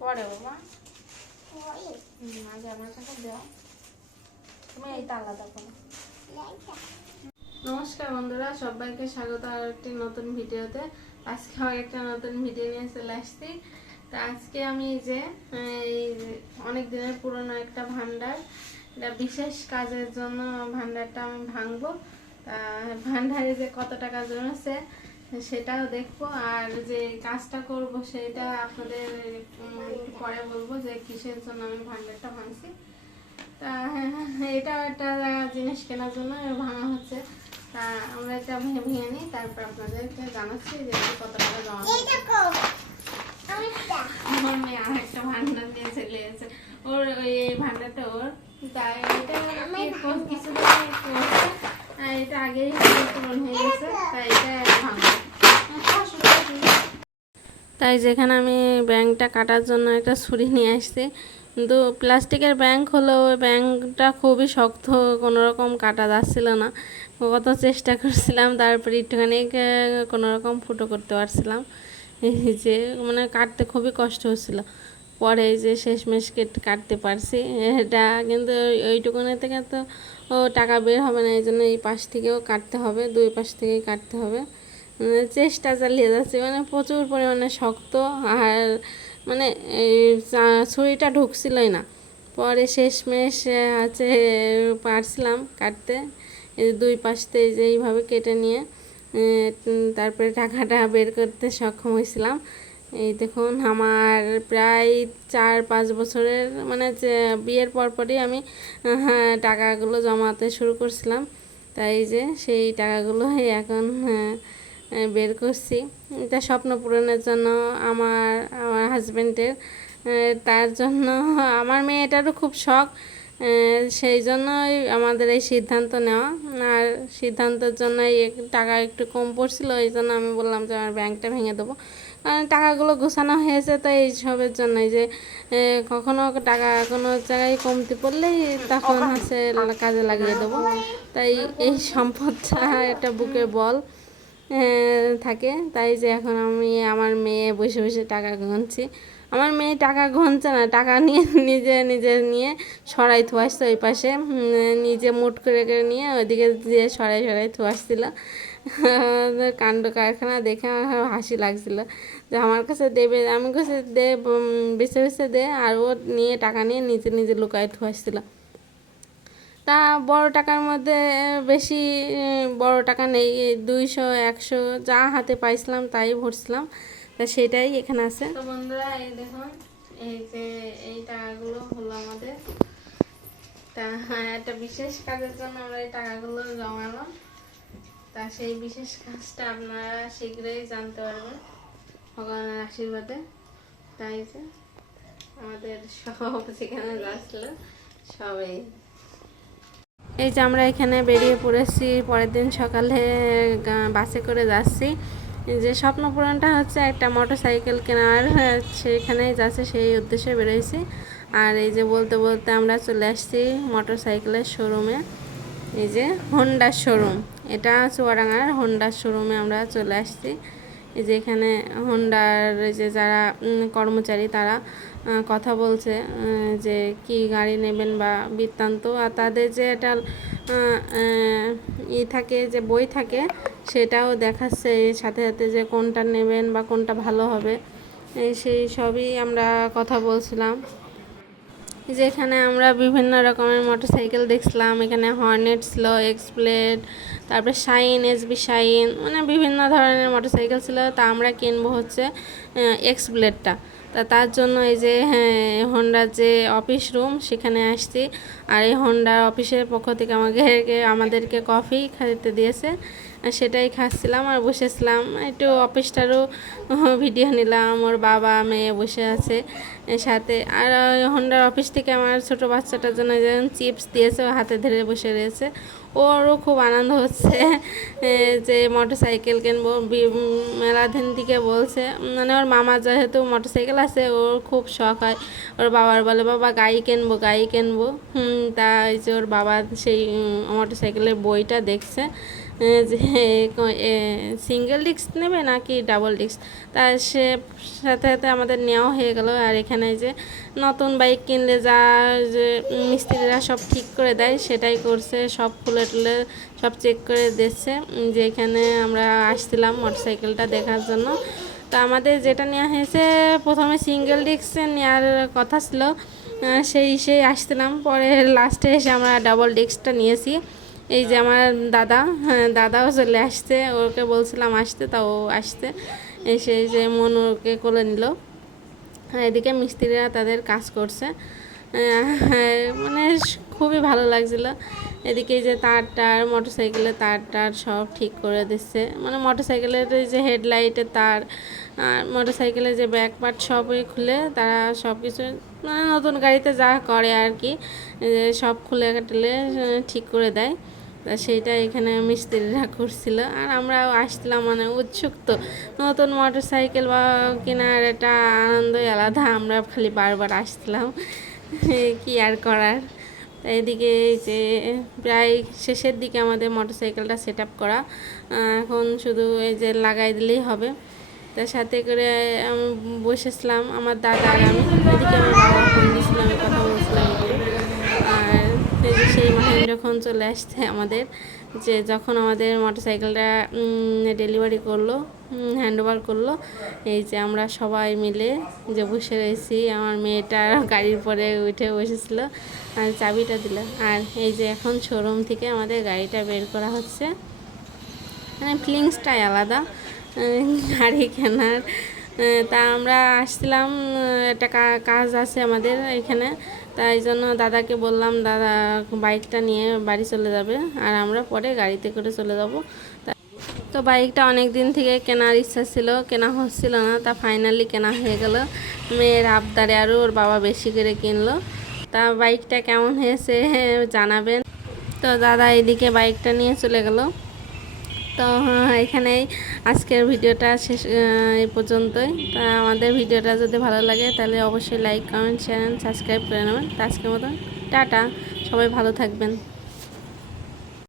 পরে বাবা। আগে আমার কাছে দাও। তুমি এই নমস্কার বন্ধুরা সবাইকে স্বাগত আর একটি নতুন ভিডিওতে। আজকে আমার একটা নতুন ভিডিও নিয়ে চলে আসছি। তা আজকে আমি যে এই অনেক দিনের পুরনো একটা ভান্ডার এটা বিশেষ কাজের জন্য ভান্ডারটা আমি ভাঙবো। ভান্ডারে যে কত টাকা জমেছে সেটাও দেখব। আর যে কাজটা করব সেটা আপনাদের একটু পরে বলব যে কিসের জন্য আমি ভান্ডারটা ভাঙছি। তা এটা একটা জিনিস কেনার জন্য ভাঙা হচ্ছে। তা আমরা এটা ভেঙে ভেঙে নিই তারপর আপনাদেরকে জানাচ্ছি যে কত টাকা জমা। আমার মেয়ে আর একটা ভান্ডার নিয়ে চলে গেছে ওর ওই এই ভান্ডারটা ওর। তাই যেখানে আমি ব্যাংকটা কাটার জন্য একটা ছুরি নিয়ে আসছি, কিন্তু প্লাস্টিকের ব্যাংক হলেও ওই ব্যাংকটা খুবই শক্ত কোনো রকম কাটা যাচ্ছিল না। কত চেষ্টা করছিলাম, তারপরে একটুখানি কোনো রকম ফুটো করতে পারছিলাম। যে মানে কাটতে খুবই কষ্ট হচ্ছিল। পরে যে শেষমেশ কেটে কাটতে পারছি, এটা কিন্তু ওই- ওইটুকুনি থেকে তো টাকা বের হবে না এই জন্য এই পাশ থেকেও কাটতে হবে, দুই পাশ থেকেই কাটতে হবে। মানে চেষ্টা চালিয়ে যাচ্ছি মানে প্রচুর পরিমাণে শক্ত, আর মানে এই ছুরিটা ঢুকছিলই না। পরে শেষমেশ আছে, পারছিলাম কাটতে দুই পাশতে যে এইভাবে কেটে নিয়ে তারপরে টাকাটা বের করতে সক্ষম হয়েছিলাম। এই দেখুন, আমার প্রায় চার, পাঁচ বছরের মানে বিয়ের পরপরই আমি টাকাগুলো জমাতে শুরু করছিলাম। তাই যে সেই টাকাগুলো এখন বের করছি। এটা স্বপ্ন পূরণের জন্য আমার আমার হাজব্যান্ডের তার জন্য আমার মেয়েটারও খুব শখ। সেই জন্যই আমাদের এই সিদ্ধান্ত নেওয়া। আর সিদ্ধান্তের জন্য টাকা একটু কম পড়ছিল এই জন্য আমি বললাম যে আমার ব্যাংকটা ভেঙে দেবো। কারণ টাকাগুলো গোছানো হয়েছে তো এইসবের জন্যই যে কখনো টাকা কোনো জায়গায় কমতি পড়লেই তখন হচ্ছে কাজে লাগিয়ে দেবো। তাই এই সম্পদটা একটা বুকে বল থাকে। তাই যে এখন আমি আমার মেয়ে বসে বসে টাকা গুনছি। আমার মেয়ে টাকা গুনছে না, টাকা নিয়ে, নিজে নিজে নিয়ে সরাই থু আসছে ওই পাশে। নিজে মুট করে করে নিয়ে ওইদিকে দিয়ে সরাই সরাই থু আসছিল। কাণ্ড কারখানা দেখে আমার হাসি লাগছিল। যে আমার কাছে দেবে, আমি কাছে দে বেছে বেছে দে, আর ও নিয়ে টাকা নিয়ে নিজে নিজে লুকায় থুয়াসছিল তা বড় টাকার মধ্যে বেশি বড় টাকা নেই, দুইশো, একশো, যা হাতে পাইছিলাম তাই ভরছিলাম। তা সেটাই এখানে আছে। তো বন্ধুরা এই দেখুন এই যে এই টাকাগুলো হলো আমাদের। তা হ্যাঁ, একটা বিশেষ কাজের জন্য আমরা এই টাকাগুলো জমালাম। তা সেই বিশেষ কাজটা আপনারা শীঘ্রই জানতে পারবেন ভগবানের আশীর্বাদে। তাই যে আমাদের সব সেখানে যাচ্ছিল সবাই এই যে আমরা এখানে বেরিয়ে পড়েছি পরের দিন সকালে বাসে করে যাচ্ছি। যে স্বপ্ন পূরণটা হচ্ছে একটা মোটর সাইকেল কেনার সেখানেই যাচ্ছে সেই উদ্দেশ্যে বেরোইছি। আর এই যে বলতে বলতে আমরা চলে আসছি মোটর সাইকেলের শোরুমে। এই যে হোন্ডার শোরুম এটা চুয়াডাঙ্গার হোন্ডার শোরুমে আমরা চলে আসছি। এই যে এখানে হোন্ডার যে যারা কর্মচারী তারা কথা বলছে যে কি গাড়ি নেবেন বা বৃত্তান্ত। আর তাদের যে আহ, ই থাকে, যে বই থাকে, সেটাও দেখাচ্ছে। সাথে সাথে যে কোনটা নেবেন বা কোনটা ভালো হবে সেই সবই আমরা কথা বলছিলাম। এই যে এখানে আমরা বিভিন্ন রকমের মোটরসাইকেল দেখছিলাম, এখানে হর্নেট ছিল এক্সপ্লেড তারপরে শাইন এসবি শাইন মানে বিভিন্ন ধরনের মোটরসাইকেল ছিল। তা আমরা কিনবো হচ্ছে এক্সপ্লেডটা তা তার জন্য এই যে হন্ডার যে অফিস রুম সেখানে আসছি। আর এই হন্ডার অফিসের পক্ষ থেকে আমাকে, আমাদেরকে কফি খেতে দিয়েছে। সেটাই খাচ্ছিলাম আর বসেছিলাম। একটু অফিসটারও ভিডিও নিলাম ওর বাবা মেয়ে বসে আছে সাথে। আর হন্ডার অফিস থেকে আমার ছোট বাচ্চাটার জন্য যেমন চিপস দিয়েছে হাতে ধরে বসে রয়েছে। ওরও খুব আনন্দ হচ্ছে যে মোটর সাইকেল কিনবো বি- উম, মেলা দিন থেকে বলছে। মানে ওর মামা যেহেতু মোটর সাইকেল আছে ওর খুব শখ হয়। ওর বাবার বলে বাবা গাড়ি কিনবো গাড়ি কিনবো। তা যে ওর বাবা সেই মোটর সাইকেলের বইটা দেখছে। যে সিঙ্গেল ডিস্ক নেবে নাকি ডাবল ডিস্ক তা সে, সাথে সাথে আমাদের নেওয়া হয়ে গেল। আর এখানে যে, নতুন বাইক কিনলে যা, যে, মিস্ত্রিরা সব ঠিক করে দেয়, সেটাই করছে, সব খুলে টুলে সব চেক করে দিচ্ছে। যে, এখানে আমরা আসছিলাম মোটরসাইকেলটা দেখার জন্য। তো আমাদের যেটা নেওয়া হয়েছে, প্রথমে সিঙ্গেল ডিস্ক নেওয়ার কথা ছিল। সেই সেই আসছিলাম। পরে লাস্টে এসে আমরা ডাবল ডিস্কটা নিয়েছি। এই যে আমার দাদা হ্যাঁ দাদাও চলে আসছে ওকে বলছিলাম আসতে তা ও আসতে এসে যে মন ওকে কোলে নিল। এদিকে মিস্ত্রিরা তাদের কাজ করছে। মানে খুবই ভালো লাগছিল। এদিকে যে তার টার মোটর সাইকেলের তার টার সব ঠিক করে দিচ্ছে। মানে মোটর সাইকেলের এই যে হেডলাইটের তার আর মোটর সাইকেলের যে ব্যাক পার্ট সবই খুলে তারা সব কিছু মানে নতুন গাড়িতে যা করে আর কি সব খুলে টেলে আহ, ঠিক করে দেয়। তা সেইটা এখানে মিস্ত্রিরা করছিল। আর আমরাও আসছিলাম মানে উৎসুক তো। নতুন মোটর সাইকেল বা কেনার একটা আনন্দই আলাদা, আমরা খালি বারবার আসছিলাম। কি আর করার? এদিকে যে প্রায় শেষের দিকে আমাদের মোটর সাইকেলটা সেট আপ করা এখন শুধু এই যে লাগাই দিলেই হবে। তার সাথে করে আমি বসেছিলাম, আমার দাদা আর আমি। এদিকে আমার বাবা ফোন দিয়েছিলাম কথা বলছিলাম একটু। আর এই যে সেই মাহিন যখন চলে আসছে আমাদের, যে যখন আমাদের মোটরসাইকেলটা ডেলিভারি করল হ্যান্ড ওভার করল, এই যে আমরা সবাই মিলে যে বসে রয়েছি, আমার মেয়েটা গাড়ির পরে উঠে বসেছিল, আর চাবিটা দিল। আর এই যে এখন শোরুম থেকে আমাদের গাড়িটা বের করা হচ্ছে। মানে ফিলিংসটাই আলাদা গাড়ি কেনার। তা আমরা আসছিলাম একটা কাজ আছে আমাদের এখানে। তাই জন্য দাদাকে বললাম, দাদা, বাইকটা নিয়ে বাড়ি চলে যাবে আর আমরা পরে গাড়িতে করে চলে যাব। তা- বাইকটা অনেক দিন থেকে কেনার ইচ্ছা ছিল, কেনা হচ্ছিল না। তা ফাইনালি কেনা হয়ে গেল। মেয়ের আবদারে আরও ওর বাবা বেশি করে কিনলো। তা বাইকটা কেমন হয়েছে জানাবেন। তো দাদা এদিকে বাইকটা নিয়ে চলে গেল। তো হ্যাঁ, এখানেই আজকের ভিডিওটা শেষ এই পর্যন্তই। তা আমাদের ভিডিওটা যদি ভালো লাগে তাহলে অবশ্যই লাইক কমেন্ট শেয়ার সাবস্ক্রাইব করে নেবেন। তো আজকের মতন টাটা। সবাই ভালো থাকবেন।